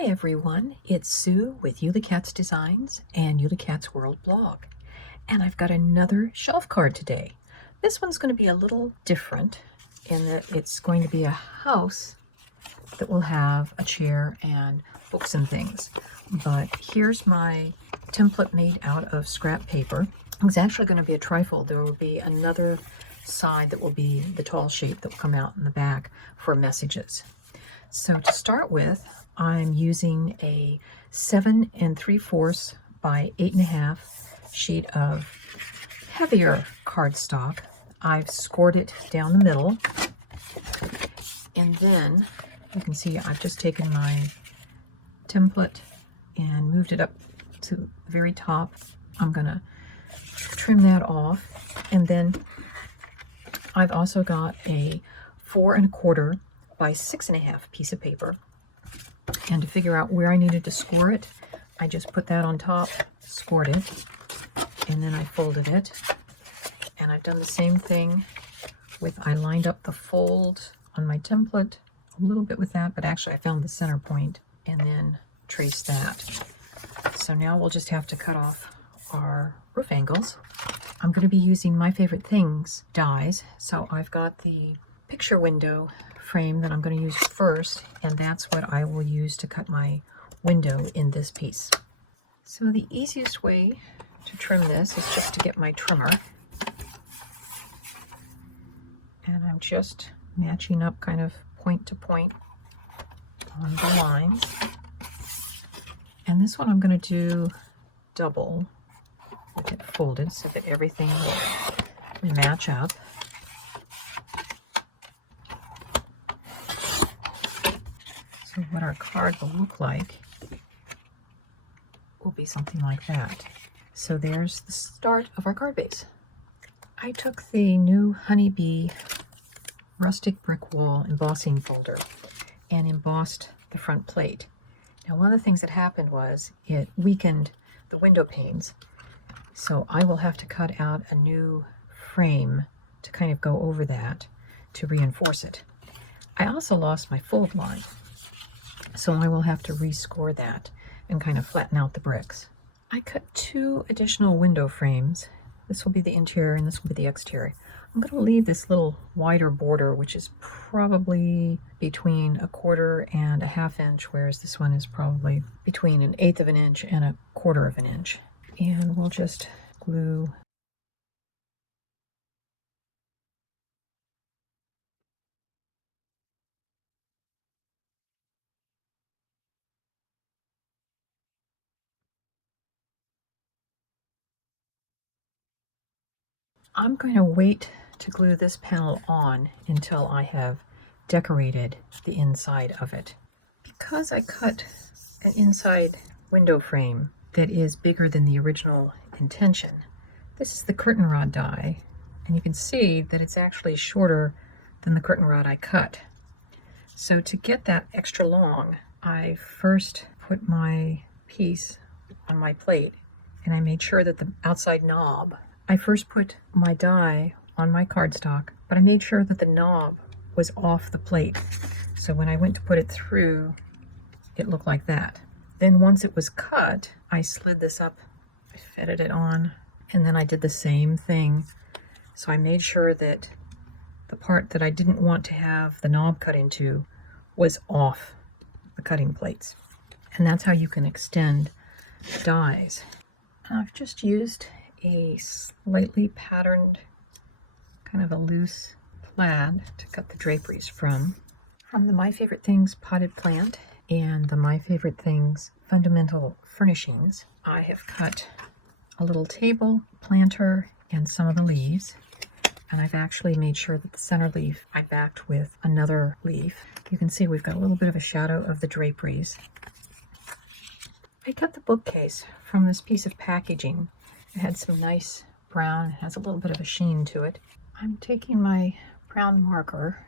Hi everyone, it's Sue with Ully Cats Designs and Ully Cats World blog. And I've got another shelf card today. This one's going to be a little different in that it's going to be a house that will have a chair and books and things. But here's my template made out of scrap paper. It's actually going to be a trifold. There will be another side that will be the tall shape that will come out in the back for messages. So to start with, I'm using a 7 3/4 by 8.5 sheet of heavier cardstock. I've scored it down the middle, and then you can see I've just taken my template and moved it up to the very top. I'm gonna trim that off, and then I've also got a 4 1/4 by 6.5 piece of paper. And to figure out where I needed to score it, I just put that on top, scored it, and then I folded it. And I've done the same thing I lined up the fold on my template a little bit with that, but actually I found the center point and then traced that. So now we'll just have to cut off our roof angles. I'm going to be using My Favorite Things dies, so I've got the picture window frame that I'm going to use first, and that's what I will use to cut my window in this piece. So the easiest way to trim this is just to get my trimmer, and I'm just matching up kind of point to point on the lines. And this one I'm going to do double with it folded so that everything will match up. So what our card will look like will be something like that. So there's the start of our card base. I took the new Honeybee rustic brick wall embossing folder and embossed the front plate. Now one of the things that happened was it weakened the window panes, so I will have to cut out a new frame to kind of go over that to reinforce it. I also lost my fold line, so I will have to rescore that and kind of flatten out the bricks. I cut 2 additional window frames. This will be the interior and this will be the exterior. I'm going to leave this little wider border, which is probably between 1/4 and 1/2 inch, whereas this one is probably between 1/8 of an inch and 1/4 of an inch. And we'll just glue I'm going to wait to glue this panel on until I have decorated the inside of it. Because I cut an inside window frame that is bigger than the original intention, this is the curtain rod die, and you can see that it's actually shorter than the curtain rod I cut. So to get that extra long, I first put my piece on my plate, and I made sure that the outside knob, I first put my die on my cardstock, but I made sure that the knob was off the plate. So when I went to put it through, it looked like that. Then once it was cut, I slid this up, I fitted it on, and then I did the same thing. So I made sure that the part that I didn't want to have the knob cut into was off the cutting plates. And that's how you can extend dies. I've just used a slightly patterned, kind of a loose plaid to cut the draperies from the My Favorite Things potted plant and the My Favorite Things fundamental furnishings. I have cut a little table, planter, and some of the leaves, and I've actually made sure that the center leaf I backed with another leaf. You can see we've got a little bit of a shadow of the draperies. I cut the bookcase from this piece of packaging. It had some nice brown, it has a little bit of a sheen to it. I'm taking my brown marker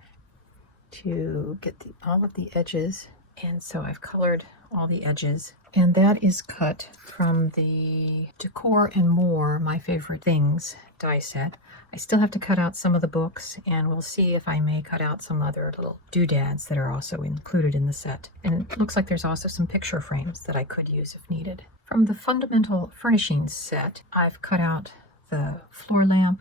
to get all of the edges And so I've colored all the edges, and that is cut from the Decor and More My Favorite Things die set. I still have to cut out some of the books, and we'll see if I may cut out some other little doodads that are also included in the set. And it looks like there's also some picture frames that I could use if needed. From the Fundamental Furnishings set, I've cut out the floor lamp,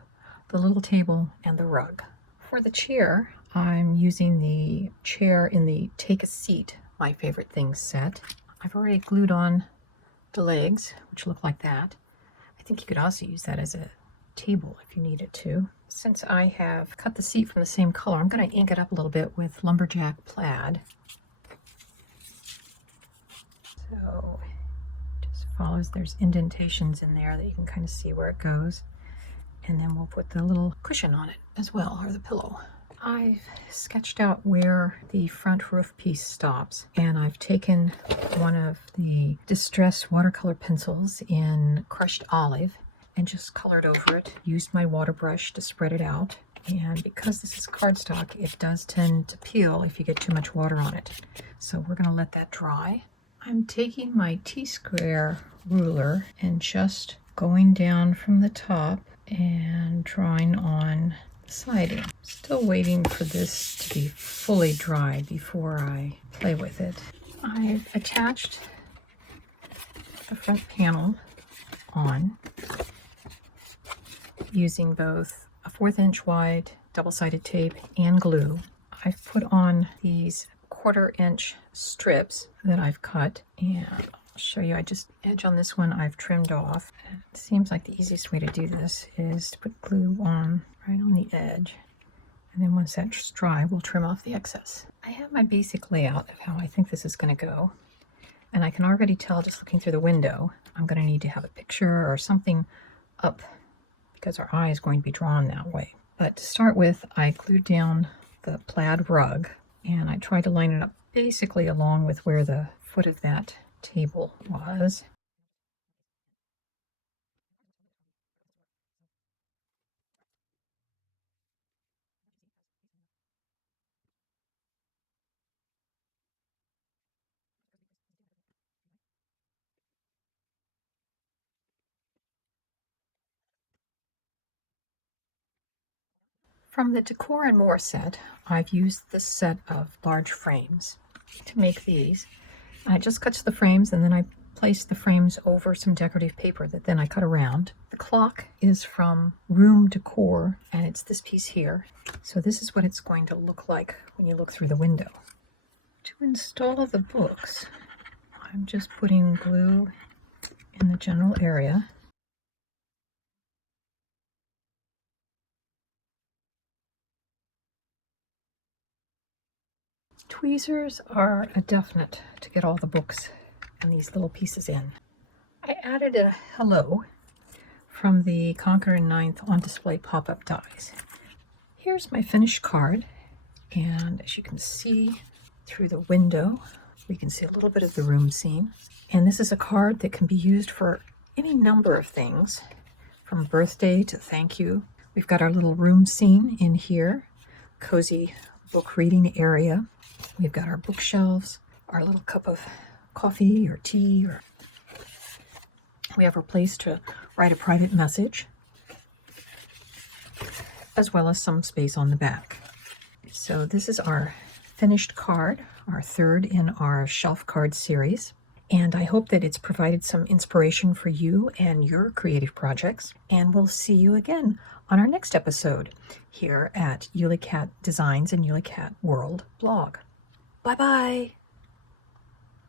the little table, and the rug. For the chair, I'm using the chair in the Take a Seat My Favorite Things set. I've already glued on the legs, which look like that. I think you could also use that as a table if you needed to. Since I have cut the seat from the same color, I'm going to ink it up a little bit with lumberjack plaid. So just follows, there's indentations in there that you can kind of see where it goes. And then we'll put the little cushion on it as well, or the pillow. I've sketched out where the front roof piece stops, and I've taken one of the Distress watercolor pencils in crushed olive and just colored over it, used my water brush to spread it out. And because this is cardstock, it does tend to peel if you get too much water on it. So we're going to let that dry. I'm taking my T-square ruler and just going down from the top and drawing on the siding. Still waiting for this to be fully dry before I play with it. I've attached the front panel on using both a 1/4 inch wide double-sided tape and glue. I've put on these 1/4 inch strips that I've cut, and I'll show you. I just edge on this one I've trimmed off. It seems like the easiest way to do this is to put glue on right on the edge, and then once that's dry, we'll trim off the excess. I have my basic layout of how I think this is going to go, and I can already tell just looking through the window I'm going to need to have a picture or something up because our eye is going to be drawn that way. But to start with, I glued down the plaid rug, and I tried to line it up basically along with where the foot of that table was. From the Decor and More set, I've used this set of large frames to make these. I just cut the frames, and then I placed the frames over some decorative paper that then I cut around. The clock is from Room Decor, and it's this piece here. So this is what it's going to look like when you look through the window. To install the books, I'm just putting glue in the general area. Tweezers are a definite to get all the books and these little pieces in. I added a hello from the Conquer and Ninth on display pop-up dies. Here's my finished card, and as you can see through the window, we can see a little bit of the room scene. And this is a card that can be used for any number of things, from birthday to thank you. We've got our little room scene in here, cozy book reading area. We've got our bookshelves, our little cup of coffee or tea, or we have our place to write a private message, as well as some space on the back. So this is our finished card, our third in our shelf card series. And I hope that it's provided some inspiration for you and your creative projects. And we'll see you again on our next episode here at Ully Cat Designs and Ully Cat World blog. Bye-bye.